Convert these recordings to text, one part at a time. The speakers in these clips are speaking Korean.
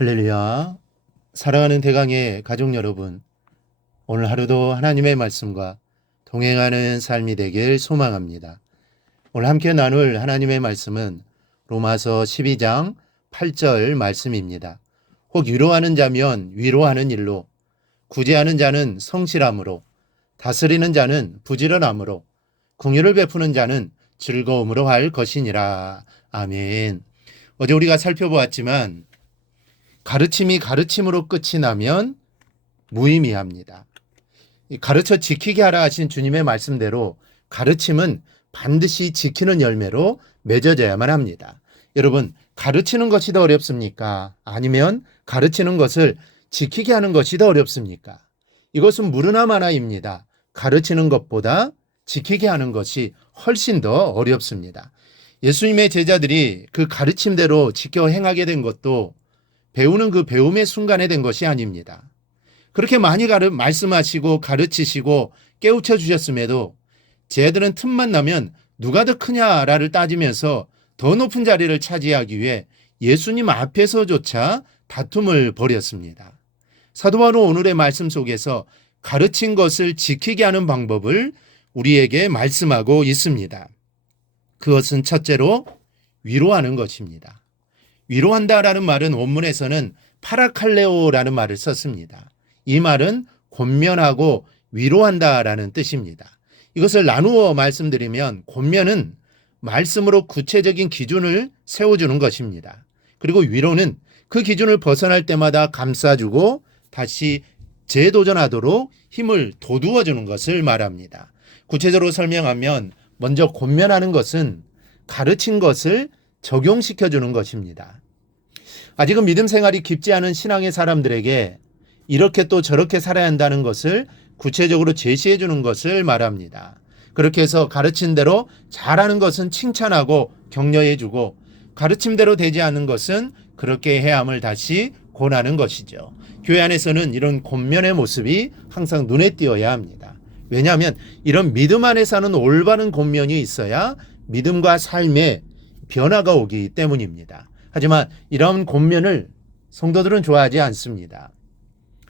할렐루야. 사랑하는 대강의 가족 여러분, 오늘 하루도 하나님의 말씀과 동행하는 삶이 되길 소망합니다. 오늘 함께 나눌 하나님의 말씀은 로마서 12장 8절 말씀입니다. 혹 위로하는 자면 위로하는 일로, 구제하는 자는 성실함으로, 다스리는 자는 부지런함으로, 긍휼을 베푸는 자는 즐거움으로 할 것이니라. 아멘. 어제 우리가 살펴보았지만 가르침이 가르침으로 끝이 나면 무의미합니다. 가르쳐 지키게 하라 하신 주님의 말씀대로 가르침은 반드시 지키는 열매로 맺어져야만 합니다. 여러분, 가르치는 것이 더 어렵습니까? 아니면 가르치는 것을 지키게 하는 것이 더 어렵습니까? 이것은 물으나 마나입니다. 가르치는 것보다 지키게 하는 것이 훨씬 더 어렵습니다. 예수님의 제자들이 그 가르침대로 지켜 행하게 된 것도 배우는 그 배움의 순간에 된 것이 아닙니다. 그렇게 많이 말씀하시고 가르치시고 깨우쳐 주셨음에도 쟤들은 틈만 나면 누가 더 크냐를 따지면서 더 높은 자리를 차지하기 위해 예수님 앞에서조차 다툼을 벌였습니다. 사도 바로 오늘의 말씀 속에서 가르친 것을 지키게 하는 방법을 우리에게 말씀하고 있습니다. 그것은 첫째로 위로하는 것입니다. 위로한다라는 말은 원문에서는 파라칼레오라는 말을 썼습니다. 이 말은 권면하고 위로한다라는 뜻입니다. 이것을 나누어 말씀드리면 권면은 말씀으로 구체적인 기준을 세워주는 것입니다. 그리고 위로는 그 기준을 벗어날 때마다 감싸주고 다시 재도전하도록 힘을 돋우어주는 것을 말합니다. 구체적으로 설명하면 먼저 권면하는 것은 가르친 것을 적용시켜주는 것입니다. 아직은 믿음 생활이 깊지 않은 신앙의 사람들에게 이렇게 또 저렇게 살아야 한다는 것을 구체적으로 제시해 주는 것을 말합니다. 그렇게 해서 가르친 대로 잘하는 것은 칭찬하고 격려해 주고 가르침대로 되지 않는 것은 그렇게 해야 함을 다시 권하는 것이죠. 교회 안에서는 이런 권면의 모습이 항상 눈에 띄어야 합니다. 왜냐하면 이런 믿음 안에 사는 올바른 권면이 있어야 믿음과 삶에 변화가 오기 때문입니다. 하지만 이런 권면을 성도들은 좋아하지 않습니다.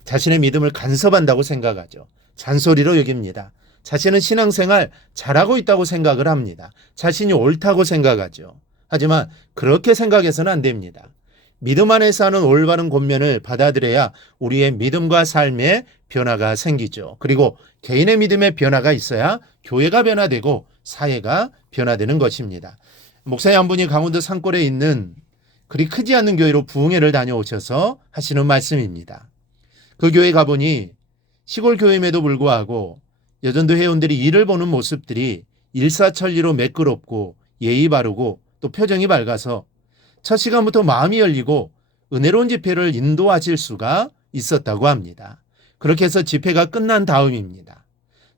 자신의 믿음을 간섭한다고 생각하죠. 잔소리로 여깁니다. 자신은 신앙생활 잘하고 있다고 생각을 합니다. 자신이 옳다고 생각하죠. 하지만 그렇게 생각해서는 안 됩니다. 믿음 안에 사는 올바른 권면을 받아들여야 우리의 믿음과 삶에 변화가 생기죠. 그리고 개인의 믿음의 변화가 있어야 교회가 변화되고 사회가 변화되는 것입니다. 목사님 한 분이 강원도 산골에 있는 그리 크지 않는 교회로 부흥회를 다녀오셔서 하시는 말씀입니다. 그 교회 가보니 시골 교회임에도 불구하고 여전도 회원들이 일을 보는 모습들이 일사천리로 매끄럽고 예의 바르고 또 표정이 밝아서 첫 시간부터 마음이 열리고 은혜로운 집회를 인도하실 수가 있었다고 합니다. 그렇게 해서 집회가 끝난 다음입니다.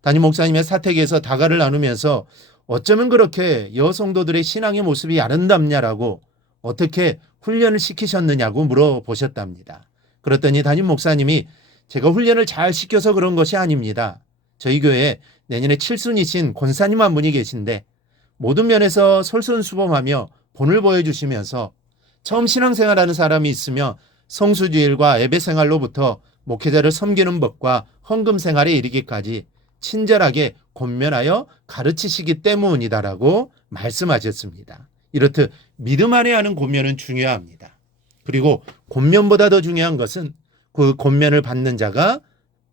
담임 목사님의 사택에서 다가를 나누면서 어쩌면 그렇게 여성도들의 신앙의 모습이 아름답냐라고 어떻게 훈련을 시키셨느냐고 물어보셨답니다. 그랬더니 담임 목사님이 제가 훈련을 잘 시켜서 그런 것이 아닙니다. 저희 교회에 내년에 칠순이신 권사님 한 분이 계신데 모든 면에서 솔선수범하며 본을 보여주시면서 처음 신앙생활하는 사람이 있으며 성수주일과 예배생활로부터 목회자를 섬기는 법과 헌금생활에 이르기까지 친절하게 권면하여 가르치시기 때문이다라고 말씀하셨습니다. 이렇듯 믿음 안에 하는 권면은 중요합니다. 그리고 권면보다 더 중요한 것은 그 권면을 받는 자가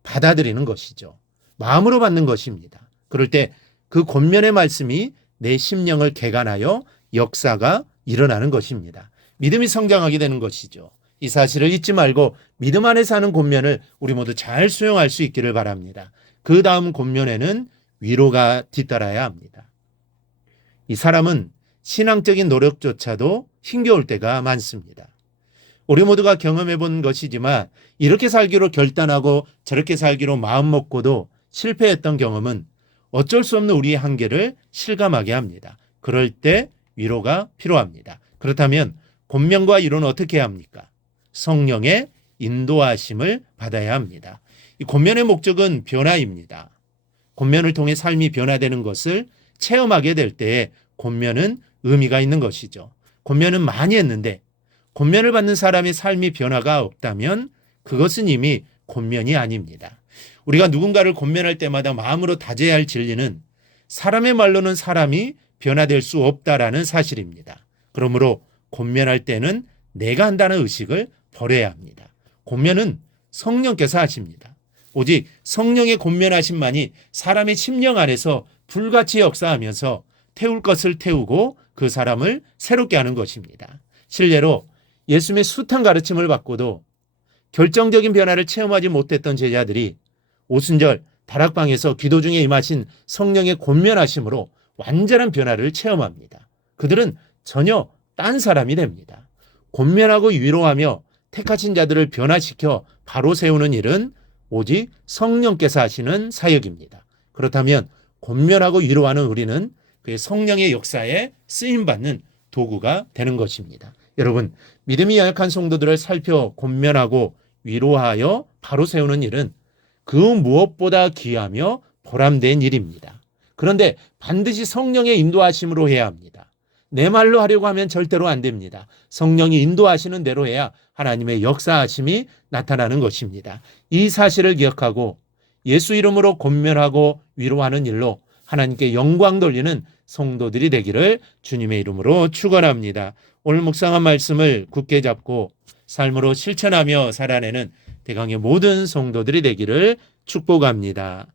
받아들이는 것이죠. 마음으로 받는 것입니다. 그럴 때 그 권면의 말씀이 내 심령을 개간하여 역사가 일어나는 것입니다. 믿음이 성장하게 되는 것이죠. 이 사실을 잊지 말고 믿음 안에 사는 권면을 우리 모두 잘 수용할 수 있기를 바랍니다. 그 다음 권면에는 위로가 뒤따라야 합니다. 이 사람은 신앙적인 노력조차도 힘겨울 때가 많습니다. 우리 모두가 경험해 본 것이지만 이렇게 살기로 결단하고 저렇게 살기로 마음먹고도 실패했던 경험은 어쩔 수 없는 우리의 한계를 실감하게 합니다. 그럴 때 위로가 필요합니다. 그렇다면 권면과 위로는 어떻게 해야 합니까? 성령의 인도하심을 받아야 합니다. 이 권면의 목적은 변화입니다. 권면을 통해 삶이 변화되는 것을 체험하게 될 때에 권면은 의미가 있는 것이죠. 권면은 많이 했는데 권면을 받는 사람의 삶의 변화가 없다면 그것은 이미 권면이 아닙니다. 우리가 누군가를 권면할 때마다 마음으로 다져야 할 진리는 사람의 말로는 사람이 변화될 수 없다라는 사실입니다. 그러므로 권면할 때는 내가 한다는 의식을 버려야 합니다. 권면은 성령께서 하십니다. 오직 성령의 권면하심만이 사람의 심령 안에서 불같이 역사하면서 태울 것을 태우고 그 사람을 새롭게 하는 것입니다. 실례로 예수님의 숱한 가르침을 받고도 결정적인 변화를 체험하지 못했던 제자들이 오순절 다락방에서 기도 중에 임하신 성령의 권면하심으로 완전한 변화를 체험합니다. 그들은 전혀 딴 사람이 됩니다. 권면하고 위로하며 택하신 자들을 변화시켜 바로 세우는 일은 오직 성령께서 하시는 사역입니다. 그렇다면 권면하고 위로하는 우리는 그의 성령의 역사에 쓰임받는 도구가 되는 것입니다. 여러분, 믿음이 연약한 성도들을 살펴 권면하고 위로하여 바로 세우는 일은 그 무엇보다 귀하며 보람된 일입니다. 그런데 반드시 성령의 인도하심으로 해야 합니다. 내 말로 하려고 하면 절대로 안 됩니다. 성령이 인도하시는 대로 해야 하나님의 역사하심이 나타나는 것입니다. 이 사실을 기억하고 예수 이름으로 권면하고 위로하는 일로 하나님께 영광 돌리는 성도들이 되기를 주님의 이름으로 축원합니다. 오늘 묵상한 말씀을 굳게 잡고 삶으로 실천하며 살아내는 대강의 모든 성도들이 되기를 축복합니다.